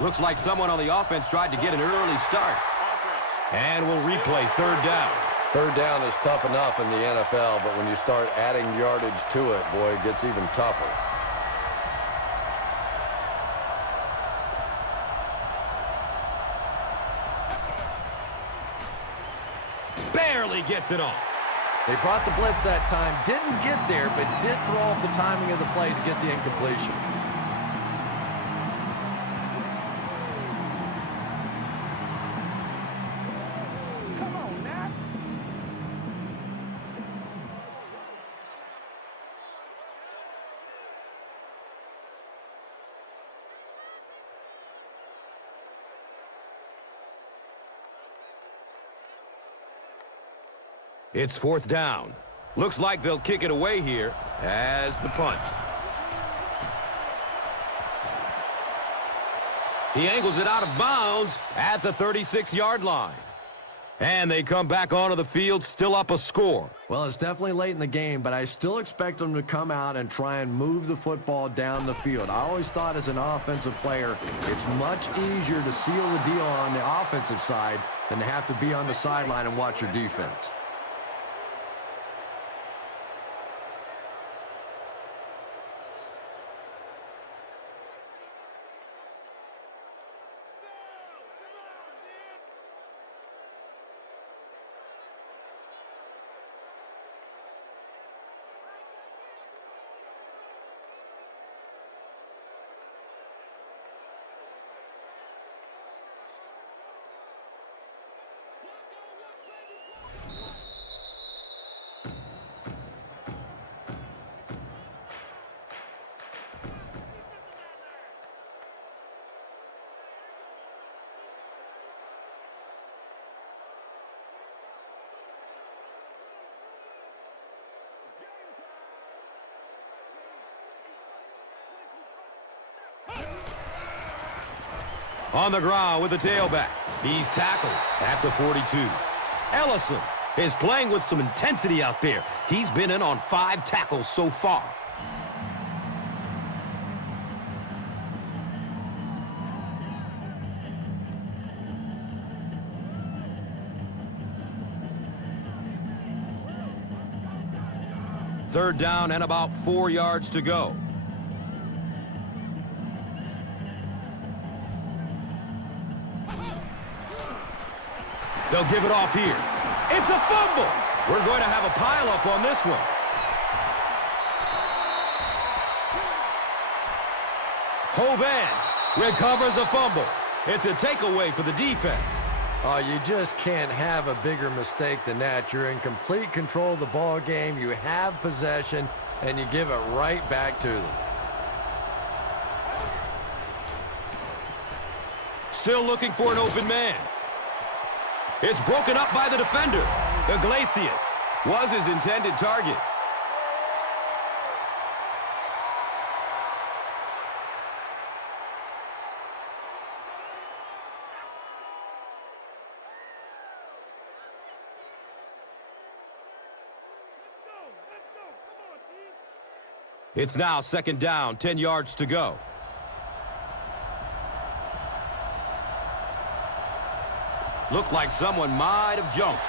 Looks like someone on the offense tried to get an early start. And we'll replay 3rd down. 3rd down is tough enough in the NFL, but when you start adding yardage to it, boy, it gets even tougher. Barely gets it off. They brought the blitz that time, didn't get there, but did throw off the timing of the play to get the incompletion. It's 4th down. Looks like they'll kick it away here as the punt. He angles it out of bounds at the 36-yard line. And they come back onto the field, still up a score. Well, it's definitely late in the game, but I still expect them to come out and try and move the football down the field. I always thought as an offensive player, it's much easier to seal the deal on the offensive side than to have to be on the sideline and watch your defense. On the ground with the tailback. He's tackled at the 42. Ellison is playing with some intensity out there. He's been in on 5 tackles so far. Third down and about 4 yards to go. They'll give it off here. It's a fumble. We're going to have a pile-up on this one. Hovan recovers a fumble. It's a takeaway for the defense. Oh, you just can't have a bigger mistake than that. You're in complete control of the ball game. You have possession, and you give it right back to them. Still looking for an open man. It's broken up by the defender. Iglesias was his intended target. It's now second down, 10 yards to go. Looked like someone might have jumped.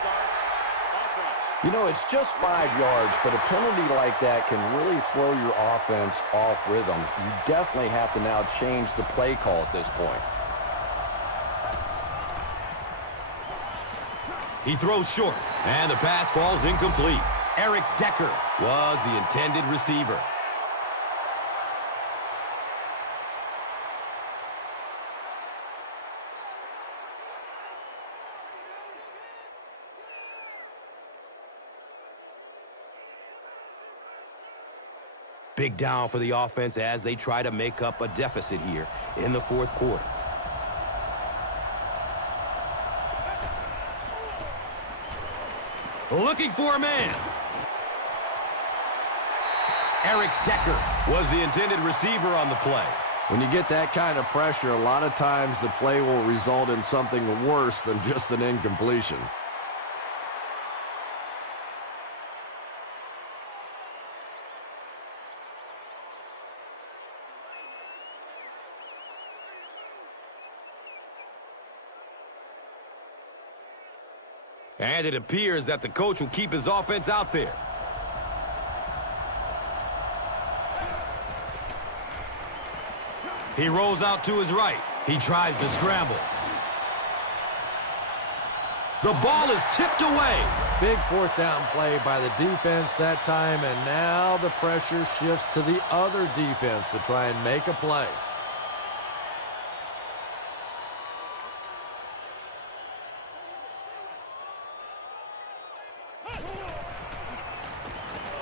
You know, it's just 5 yards, but a penalty like that can really throw your offense off rhythm. You definitely have to now change the play call at this point. He throws short, and the pass falls incomplete. Eric Decker was the intended receiver. Big down for the offense as they try to make up a deficit here in the fourth quarter. Looking for a man. Eric Decker was the intended receiver on the play. When you get that kind of pressure, a lot of times the play will result in something worse than just an incompletion. And it appears that the coach will keep his offense out there. He rolls out to his right. He tries to scramble. The ball is tipped away. Big fourth down play by the defense that time, and now the pressure shifts to the other defense to try and make a play.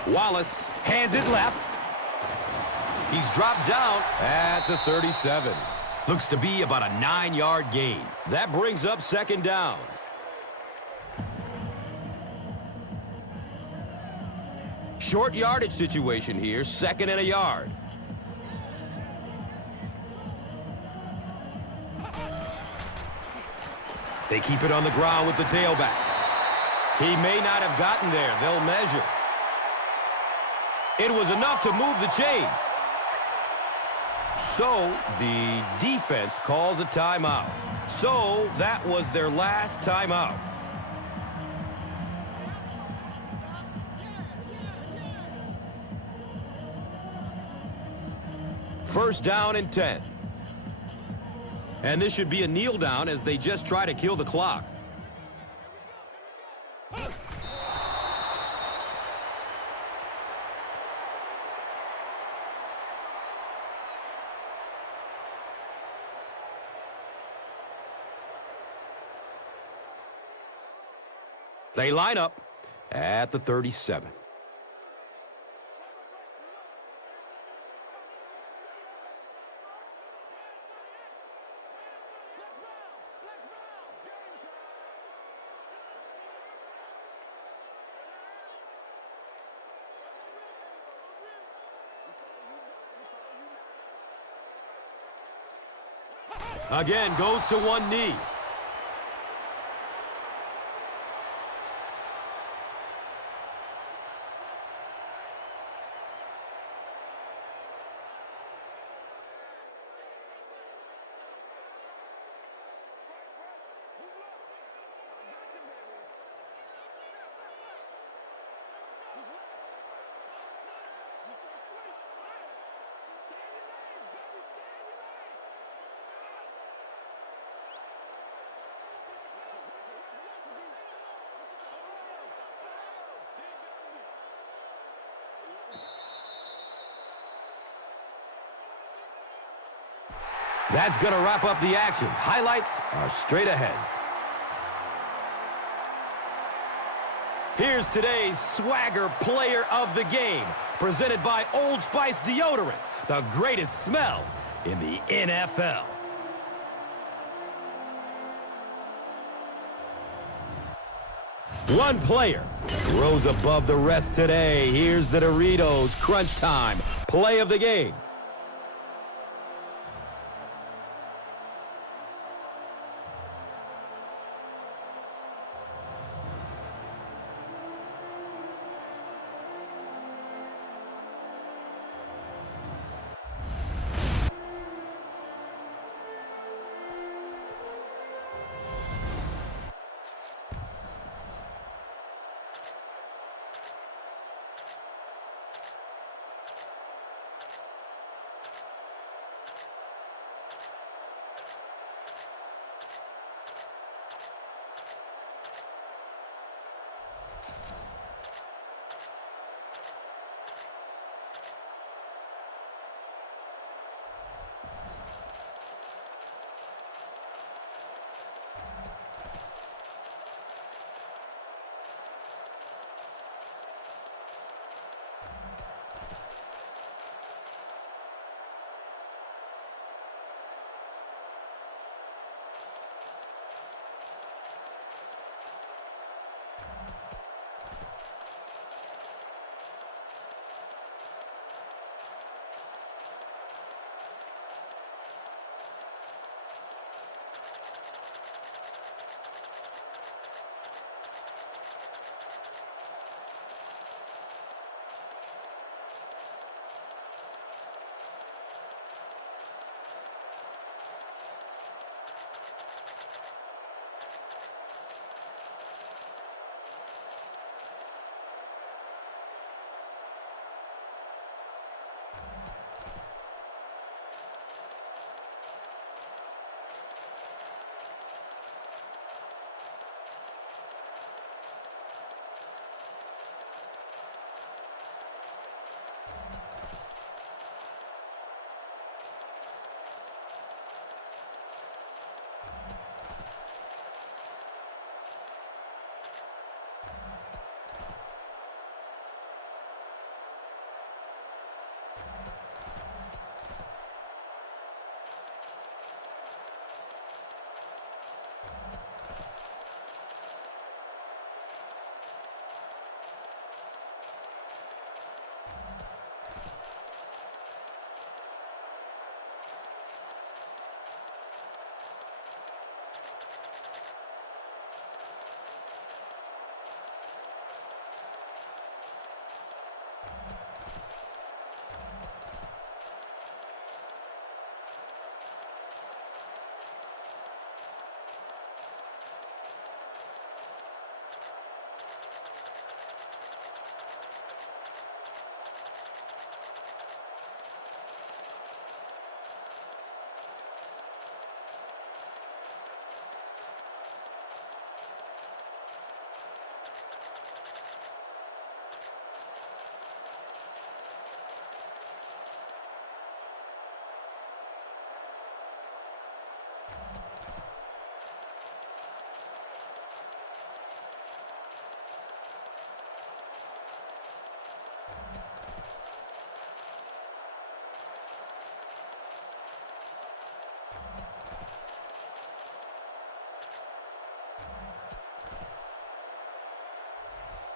Wallace hands it left. He's dropped down at the 37. Looks to be about a 9-yard gain. That brings up second down. Short yardage situation here, second and a yard. They keep it on the ground with the tailback. He may not have gotten there. They'll measure. It was enough to move the chains. So the defense calls a timeout. So that was their last timeout. First down and 10. And this should be a kneel down as they just try to kill the clock. They line up at the 37. Again, goes to one knee. That's going to wrap up the action. Highlights are straight ahead. Here's today's Swagger Player of the Game, presented by Old Spice Deodorant, the greatest smell in the NFL. One player rose above the rest today. Here's the Doritos Crunch Time Play of the Game.